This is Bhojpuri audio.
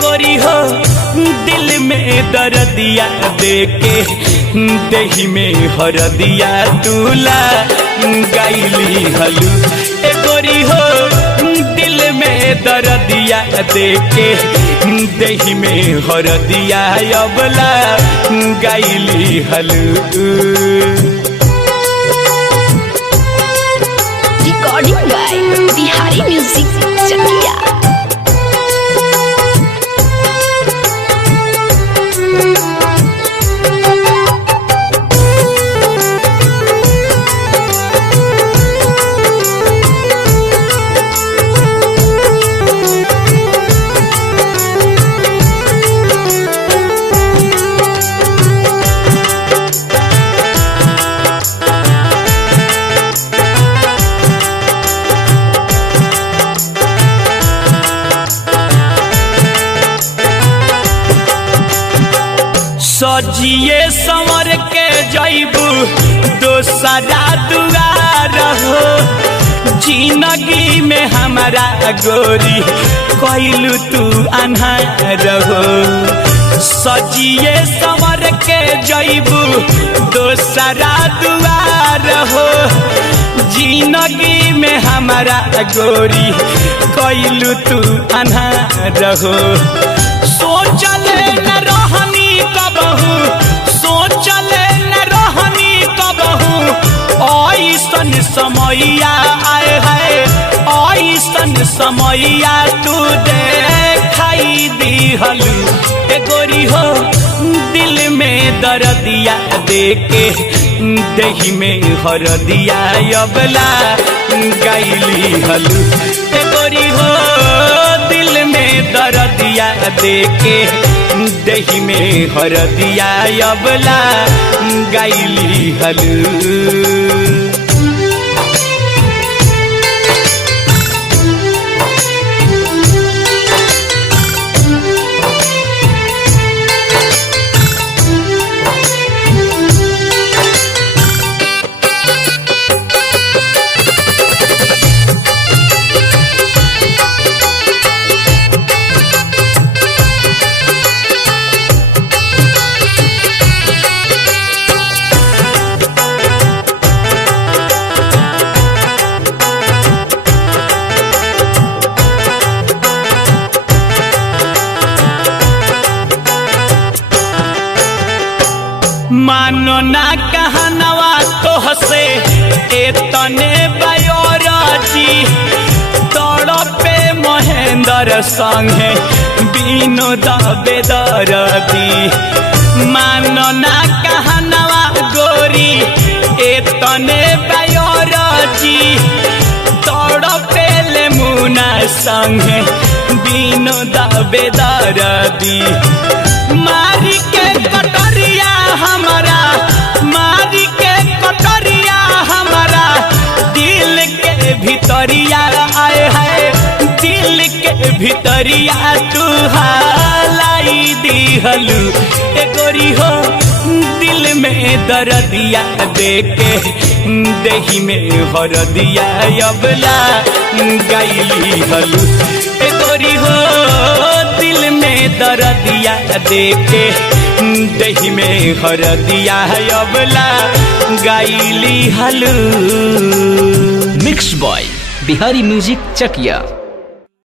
गोरी हो दिल में दर्दिया देके देही में हरदिया तुला गाइली हलू। ए गोरी हो दिल में दर्दिया देके देही में हरदिया अबला गाइली हलू। Recording by Bihari Music Chakia। सजिए संवर के जैबू दोसरा दुआर हो जिंदगी में हमारा गोरी कहलू तू अन्हार हो। सजिए संवर के जैबू दोसरा दुआर हो जिंदगी में हमारा गोरी कहलू तू अन्हार हो। सोचले न रहनी कबहू सोचले न रहनी कबहू ऐसन समैया आए है ऐसन समैया तू देखाई दिहलू। ए गोरी हो दिल में दर्दिया देके देही में हरदिया अबला गाइली हलू। ए गोरी हो दिल में दर्दिया देके देही में हरदिया अबला गाइली हलू। मानो ना कहनवा तो हसे एतने बायोराजी तड़पे महेंद्र संगे विनोद बेदर्दी। मानो ना कहनवा गोरी एतने बायोराजी तड़पे ले मुना संगे विनोद बेदर्दी। मारी के कटरिया हमारा मारी के कटरिया हमारा दिल के भितरिया आए है दिल के भितरिया तू हालाई दिहलू। ए गोरी हो दिल में दर्दिया देके देही में हरदिया अबला गाइली हलू। ए गोरी हो दिल में दर्दिया देके देही में हरदिया अबला गाइली हलू। मिक्स बॉय बिहारी म्यूजिक चकिया।